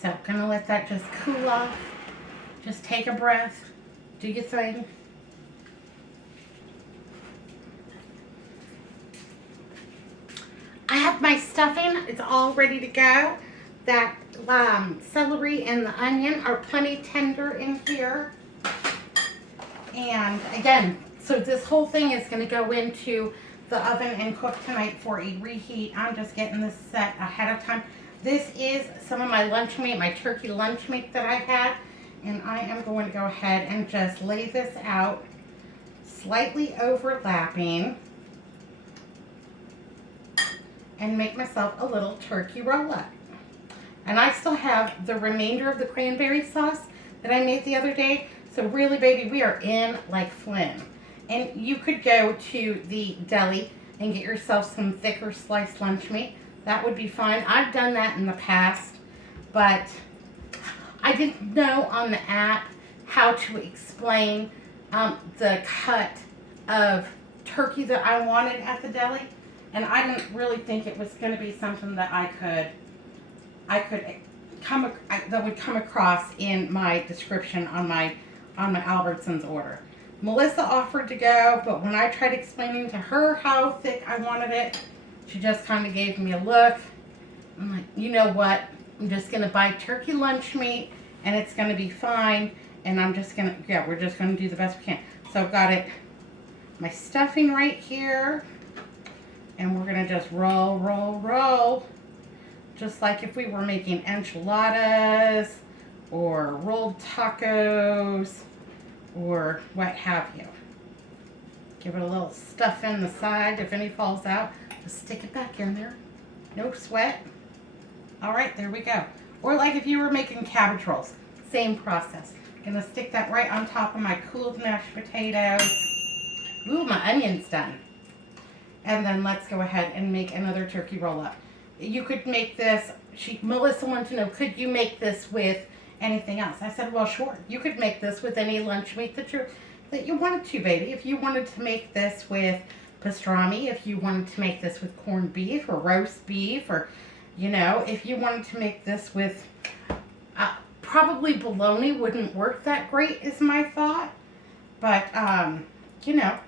So I'm going to let that just cool off. Just take a breath. Do your thing. I have my stuffing. It's all ready to go. That celery and the onion are plenty tender in here. And again, so this whole thing is going to go into the oven and cook tonight for a reheat. I'm just getting this set ahead of time. This is some of my lunch meat, my turkey lunch meat that I had. And I am going to go ahead and just lay this out, slightly overlapping, and make myself a little turkey roll-up. And I still have the remainder of the cranberry sauce that I made the other day. So really, baby, we are in like Flynn. And you could go to the deli and get yourself some thicker sliced lunch meat. That would be fine. I've done that in the past, but I didn't know on the app how to explain the cut of turkey that I wanted at the deli. And I didn't really think it was going to be something that that would come across in my description on my Albertsons order. Melissa offered to go, but when I tried explaining to her how thick I wanted it, she just kind of gave me a look. I'm like, you know what? I'm just going to buy turkey lunch meat, and it's going to be fine. And I'm just going to, yeah, we're just going to do the best we can. So I've got it, my stuffing right here. And we're going to just roll, roll, roll. Just like if we were making enchiladas or rolled tacos or what have you. Give it a little stuff in the side. If any falls out, just stick it back in there. No sweat. All right, there we go. Or like if you were making cabbage rolls, same process. Gonna stick that right on top of my cooled mashed potatoes. Ooh, my onion's done. And then let's go ahead and make another turkey roll up. You could make this, Melissa wanted to know, could you make this with anything else? I said, well, sure. You could make this with any lunch meat that you wanted to, baby. If you wanted to make this with pastrami, if you wanted to make this with corned beef or roast beef, or, you know, if you wanted to make this with, probably bologna wouldn't work that great is my thought. But, you know,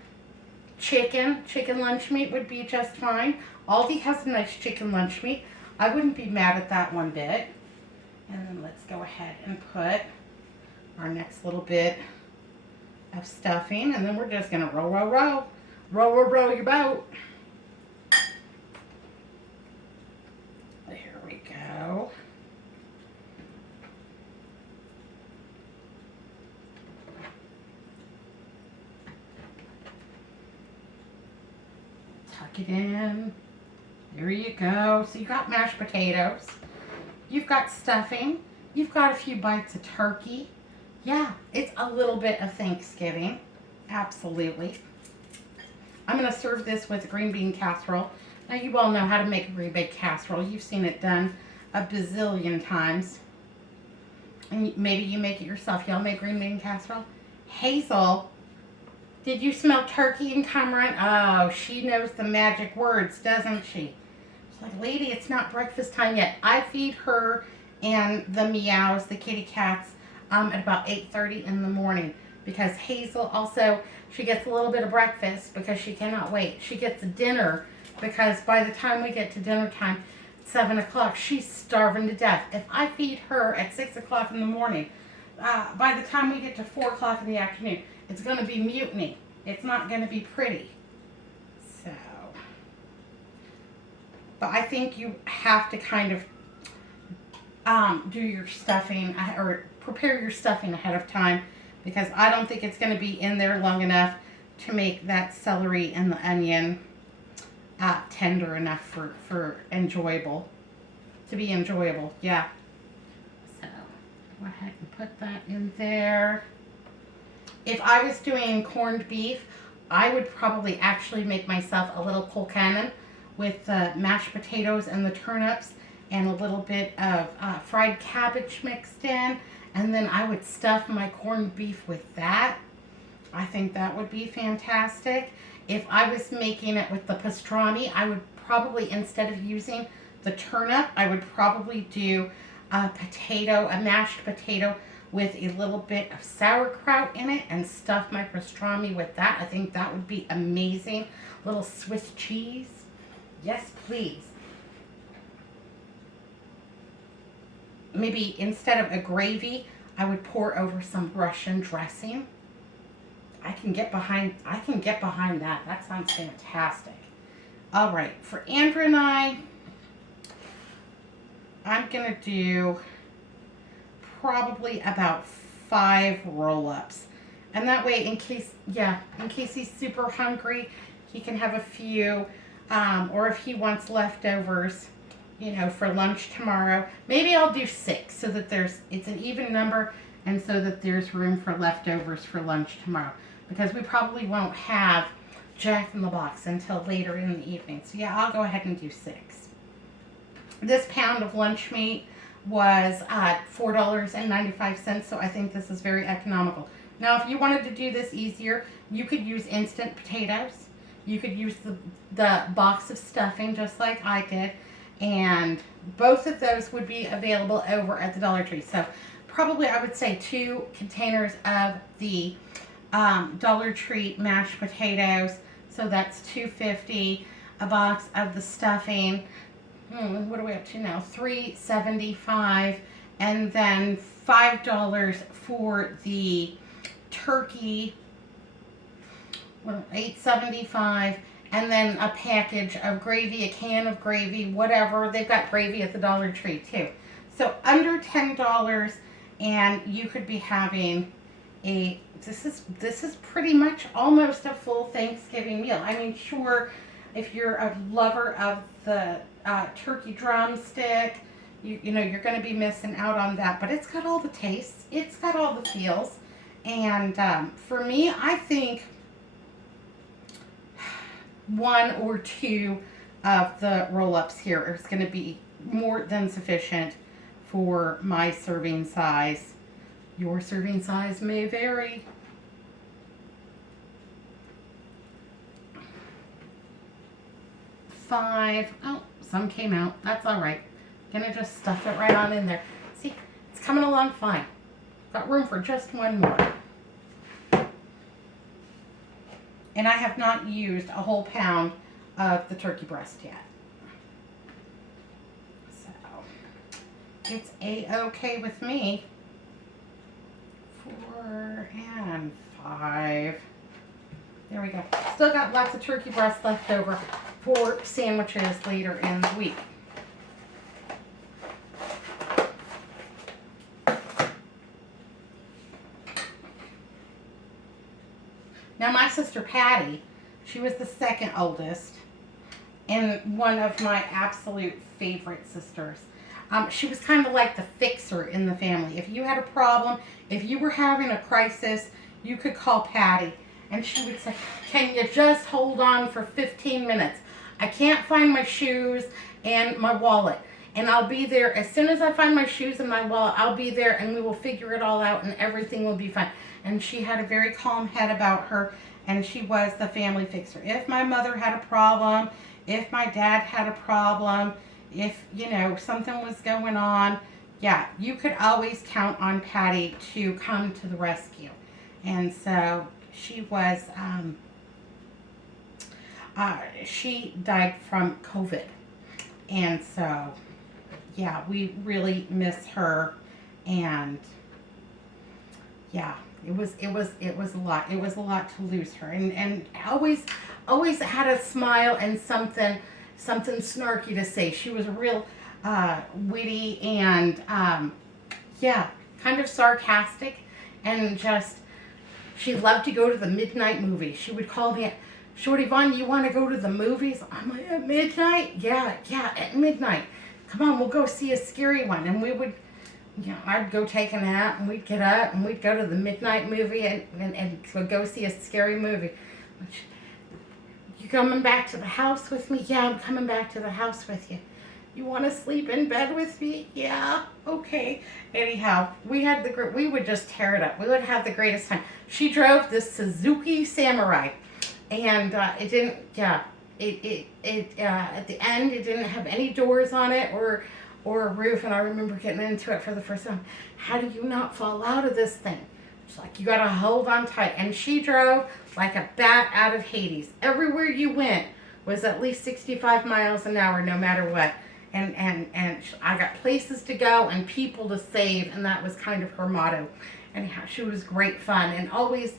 chicken lunch meat would be just fine. Aldi has a nice chicken lunch meat. I wouldn't be mad at that one bit. And then let's go ahead and put our next little bit of stuffing. And then we're just going to roll your boat. There we go. Tuck it in. There you go. So you got mashed potatoes. You've got stuffing. You've got a few bites of turkey. Yeah, it's a little bit of Thanksgiving. Absolutely. I'm going to serve this with green bean casserole. Now you all know how to make a green bean casserole. You've seen it done a bazillion times. And maybe you make it yourself. Y'all make green bean casserole? Hazel, did you smell turkey and tamarind? Oh, she knows the magic words, doesn't she? She's like, lady, it's not breakfast time yet. I feed her and the meows, the kitty cats, at about 8:30 in the morning. Because Hazel also, she gets a little bit of breakfast because she cannot wait. She gets dinner because by the time we get to dinner time, 7 o'clock, she's starving to death. If I feed her at 6 o'clock in the morning, by the time we get to 4 o'clock in the afternoon, it's going to be mutiny. It's not going to be pretty. So, but I think you have to kind of do your stuffing or prepare your stuffing ahead of time, because I don't think it's going to be in there long enough to make that celery and the onion tender enough for enjoyable, to be enjoyable. Yeah. So go ahead and put that in there. If I was doing corned beef, I would probably actually make myself a little colcannon with the mashed potatoes and the turnips and a little bit of fried cabbage mixed in. And then I would stuff my corned beef with that. I think that would be fantastic. If I was making it with the pastrami, I would probably, instead of using the turnip, I would probably do a mashed potato with a little bit of sauerkraut in it and stuff my pastrami with that. I think that would be amazing. Little Swiss cheese. Yes, please. Maybe instead of a gravy, I would pour over some Russian dressing. I can get behind that. That sounds fantastic. All right, for Andrew and I'm going to do probably about 5 roll-ups. And that way, in case he's super hungry, he can have a few, or if he wants leftovers, you know, for lunch tomorrow. Maybe I'll do 6 so that it's an even number and so that there's room for leftovers for lunch tomorrow. Because we probably won't have Jack in the Box until later in the evening. So yeah, I'll go ahead and do 6. This pound of lunch meat was $4.95, so I think this is very economical. Now, if you wanted to do this easier, you could use instant potatoes. You could use the box of stuffing just like I did. And both of those would be available over at the Dollar Tree. So probably I would say 2 containers of the Dollar Tree mashed potatoes. So that's $2.50. A box of the stuffing. What are we up to now? $3.75. And then $5 for the turkey. $8.75. And then a package of gravy, a can of gravy, whatever. They've got gravy at the Dollar Tree too. So under $10, and you could be having this is pretty much almost a full Thanksgiving meal. I mean, sure, if you're a lover of the turkey drumstick, you know you're going to be missing out on that. But it's got all the tastes, it's got all the feels, and for me, I think one or two of the roll-ups here is going to be more than sufficient for my serving size. Your serving size may vary. Five. Oh, some came out. That's all right. Gonna just stuff it right on in there. See, it's coming along fine. Got room for just one more. And I have not used a whole pound of the turkey breast yet. So, it's a-okay with me. 4 and 5. There we go. Still got lots of turkey breast left over for sandwiches later in the week. Now my sister Patty, she was the second oldest and one of my absolute favorite sisters. She was kind of like the fixer in the family. If you had a problem, if you were having a crisis, you could call Patty and she would say, can you just hold on for 15 minutes? I can't find my shoes and my wallet. And I'll be there. As soon as I find my shoes and my wallet, I'll be there and we will figure it all out and everything will be fine. And she had a very calm head about her and she was the family fixer. If my mother had a problem, if my dad had a problem, if, you know, something was going on, yeah, you could always count on Patty to come to the rescue. And so she was, she died from COVID. And so, yeah, we really miss her. And yeah, it was a lot. It was a lot to lose her. And always had a smile and something snarky to say. She was real witty and yeah, kind of sarcastic and just, she loved to go to the midnight movies. She would call me, Shorty Vaughn, you want to go to the movies? I'm like, at midnight? Yeah, at midnight. Come on, we'll go see a scary one. And we would, you know, I'd go take a nap and we'd get up and we'd go to the midnight movie and go see a scary movie. You coming back to the house with me? Yeah, I'm coming back to the house with you. You want to sleep in bed with me? Yeah, okay. Anyhow, we would just tear it up. We would have the greatest time. She drove this Suzuki Samurai, and it didn't. Yeah, at the end it didn't have any doors on it or a roof. And I remember getting into it for the first time. How do you not fall out of this thing? She's like, you gotta hold on tight. And she drove like a bat out of Hades. Everywhere you went was at least 65 miles an hour, no matter what. And I got places to go and people to save, and that was kind of her motto. Anyhow, she was great fun and always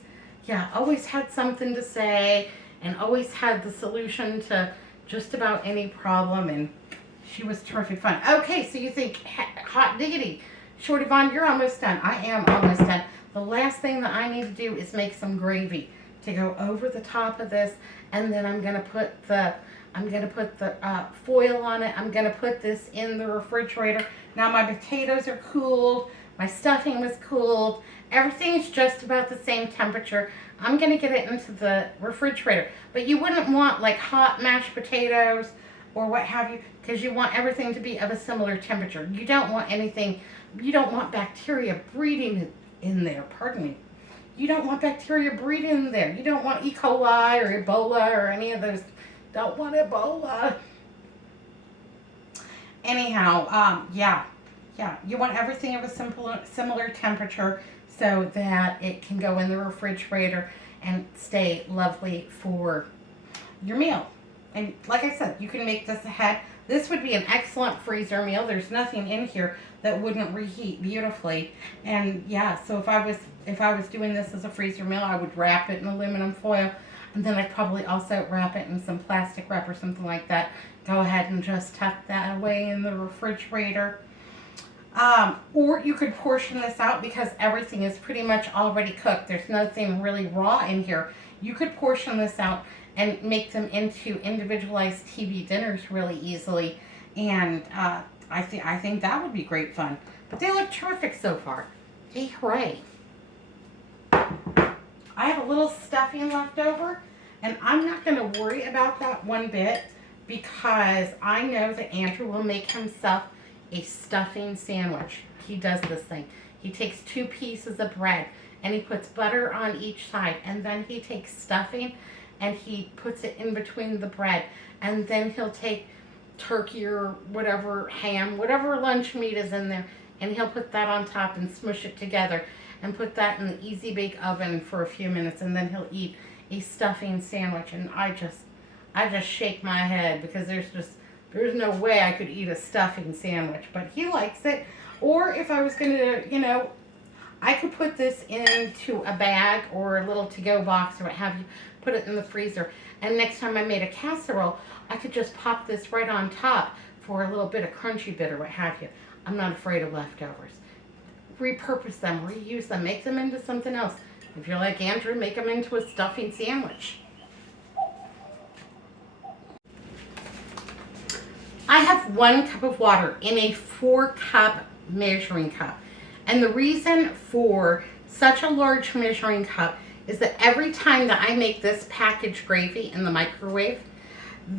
had something to say and always had the solution to just about any problem, and she was terrific fun. Okay, so you think, hot diggity, Shorty Vaughn, you're almost done. I am almost done. The last thing that I need to do is make some gravy to go over the top of this, and then I'm gonna put the foil on it. I'm gonna put this in the refrigerator. Now my potatoes are cooled, my stuffing was cooled, everything's just about the same temperature. I'm gonna get it into the refrigerator, but you wouldn't want like hot mashed potatoes or what have you, because you want everything to be of a similar temperature. You don't want bacteria breeding in there, pardon me. You don't want bacteria breeding in there. You don't want E. coli or Ebola or any of those. Don't want Ebola. Anyhow, yeah. You want everything of a similar temperature so that it can go in the refrigerator and stay lovely for your meal. And like I said, you can make this ahead. This would be an excellent freezer meal. There's nothing in here that wouldn't reheat beautifully. And yeah, so if I was doing this as a freezer meal, I would wrap it in aluminum foil. And then I'd probably also wrap it in some plastic wrap or something like that. Go ahead and just tuck that away in the refrigerator. Or you could portion this out because everything is pretty much already cooked. There's nothing really raw in here. You could portion this out and make them into individualized TV dinners really easily. And I think that would be great fun. But they look terrific so far. Hey, hooray. I have a little stuffing left over, and I'm not going to worry about that one bit because I know that Andrew will make himself a stuffing sandwich. He does this thing. He takes 2 pieces of bread and he puts butter on each side, and then he takes stuffing and he puts it in between the bread, and then he'll take turkey or whatever, ham, whatever lunch meat is in there, and he'll put that on top and smush it together and put that in the easy bake oven for a few minutes, and then he'll eat a stuffing sandwich. And I just shake my head because there's no way I could eat a stuffing sandwich, but he likes it. Or if I was going to, I could put this into a bag or a little to-go box or what have you, put it in the freezer, and next time I made a casserole, I could just pop this right on top for a little bit of crunchy bit or what have you. I'm not afraid of leftovers. Repurpose them, reuse them, make them into something else. If you're like Andrew, make them into a stuffing sandwich. I have 1 cup of water in a 4-cup measuring cup. And the reason for such a large measuring cup is that every time that I make this packaged gravy in the microwave,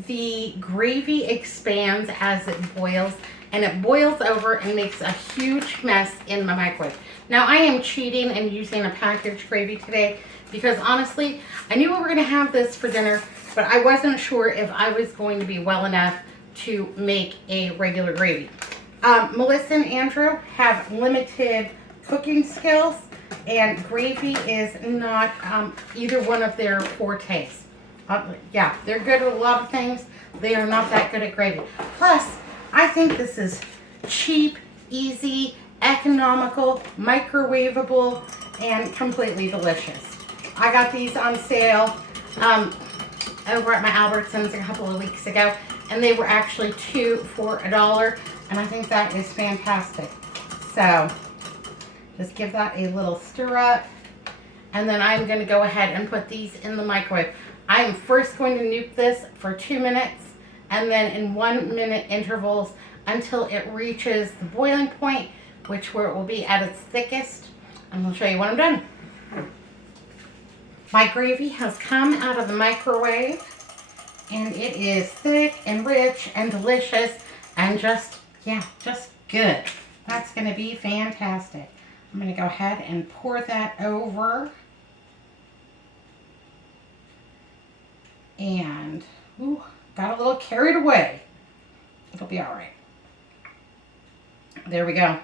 the gravy expands as it boils, and it boils over and makes a huge mess in my microwave. Now, I am cheating and using a packaged gravy today because honestly, I knew we were going to have this for dinner, but I wasn't sure if I was going to be well enough to make a regular gravy. Melissa and Andrew have limited cooking skills, and gravy is not either one of their fortes. Yeah, they're good at a lot of things. They are not that good at gravy. Plus, I think this is cheap, easy, economical, microwavable, and completely delicious. I got these on sale over at my Albertsons a couple of weeks ago, and they were actually 2 for $1, and I think that is fantastic. So, just give that a little stir up, and then I'm going to go ahead and put these in the microwave. I am first going to nuke this for 2 minutes, and then in 1-minute intervals until it reaches the boiling point, which where it will be at its thickest. And I'll show you when I'm done. My gravy has come out of the microwave, and it is thick and rich and delicious and just good. That's going to be fantastic. I'm going to go ahead and pour that over. And, ooh, got a little carried away. It'll be all right. There we go.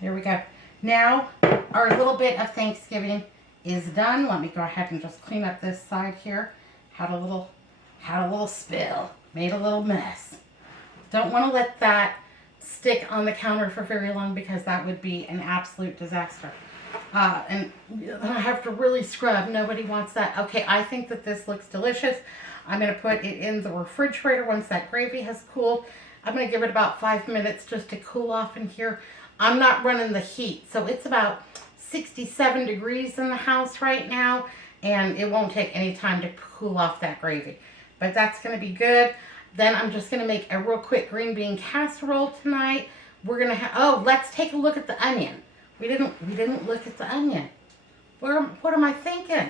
There we go. Now, our little bit of Thanksgiving is done. Let me go ahead and just clean up this side here. Had a little spill. Made a little mess. Don't want to let that stick on the counter for very long because that would be an absolute disaster. And I have to really scrub. Nobody wants that. Okay, I think that this looks delicious. I'm going to put it in the refrigerator once that gravy has cooled. I'm going to give it about 5 minutes just to cool off in here. I'm not running the heat, so it's about 67 degrees in the house right now, and it won't take any time to cool off that gravy. But that's going to be good. Then I'm just going to make a real quick green bean casserole tonight. We're going to have, oh, let's take a look at the onion. We didn't look at the onion. What am I thinking?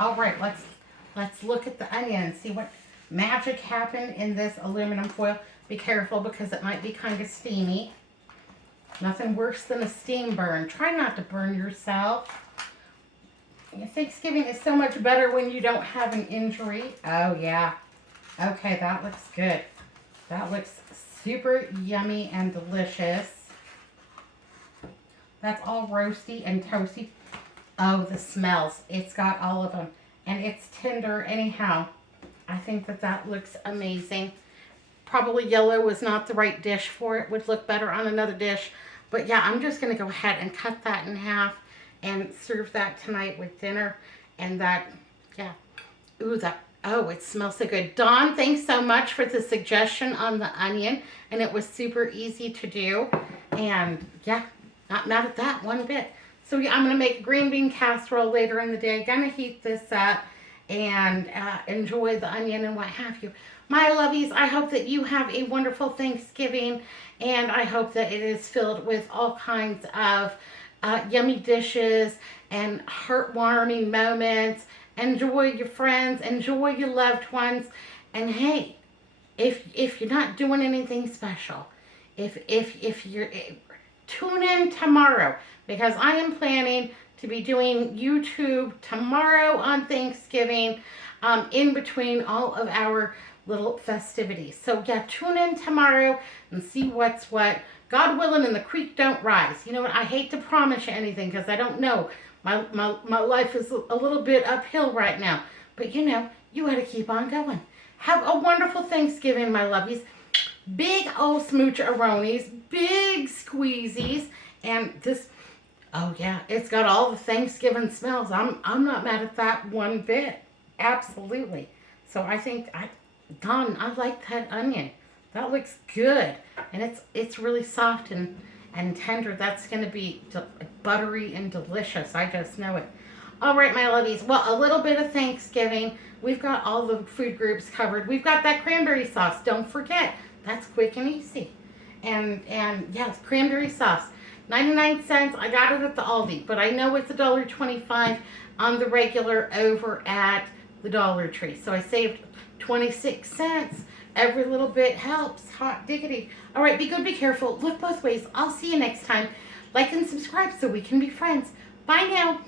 All right, let's look at the onion and see what magic happened in this aluminum foil. Be careful because it might be kind of steamy. Nothing worse than a steam burn. Try not to burn yourself. Thanksgiving is so much better when you don't have an injury. Oh, yeah. Okay, that looks good. That looks super yummy and delicious. That's all roasty and toasty. Oh, the smells. It's got all of them. And it's tender anyhow. I think that that looks amazing. Probably yellow was not the right dish for it. Would look better on another dish. But yeah, I'm just going to go ahead and cut that in half and serve that tonight with dinner. And that, yeah. Ooh, that Oh, it smells so good. Dawn, thanks so much for the suggestion on the onion. And it was super easy to do. And yeah, not mad at that one bit. So yeah, I'm going to make a green bean casserole later in the day. Going to heat this up and enjoy the onion and what have you. My lovies, I hope that you have a wonderful Thanksgiving. And I hope that it is filled with all kinds of yummy dishes and heartwarming moments. Enjoy your friends, enjoy your loved ones, and hey, if you're not doing anything special, if you're tune in tomorrow because I am planning to be doing YouTube tomorrow on Thanksgiving, in between all of our little festivities. So yeah, tune in tomorrow and see what's what. God willing, and the creek don't rise. You know what? I hate to promise you anything because I don't know. My life is a little bit uphill right now. But you know, you got to keep on going. Have a wonderful Thanksgiving, my lovies. Big old smooch-a-ronies, big squeezies, and this, oh yeah, it's got all the Thanksgiving smells. I'm not mad at that one bit. Absolutely. So I think, Dawn, I like that onion. That looks good. And it's really soft and tender. That's going to be buttery and delicious. I just know it. All right, my lovies. Well, a little bit of Thanksgiving. We've got all the food groups covered. We've got that cranberry sauce. Don't forget. That's quick and easy. And yes, cranberry sauce. 99 cents. I got it at the Aldi. But I know it's $1.25 on the regular over at the Dollar Tree. So I saved 26 cents. Every little bit helps. Hot diggity. All right, be good, be careful. Look both ways. I'll see you next time. Like and subscribe so we can be friends. Bye now.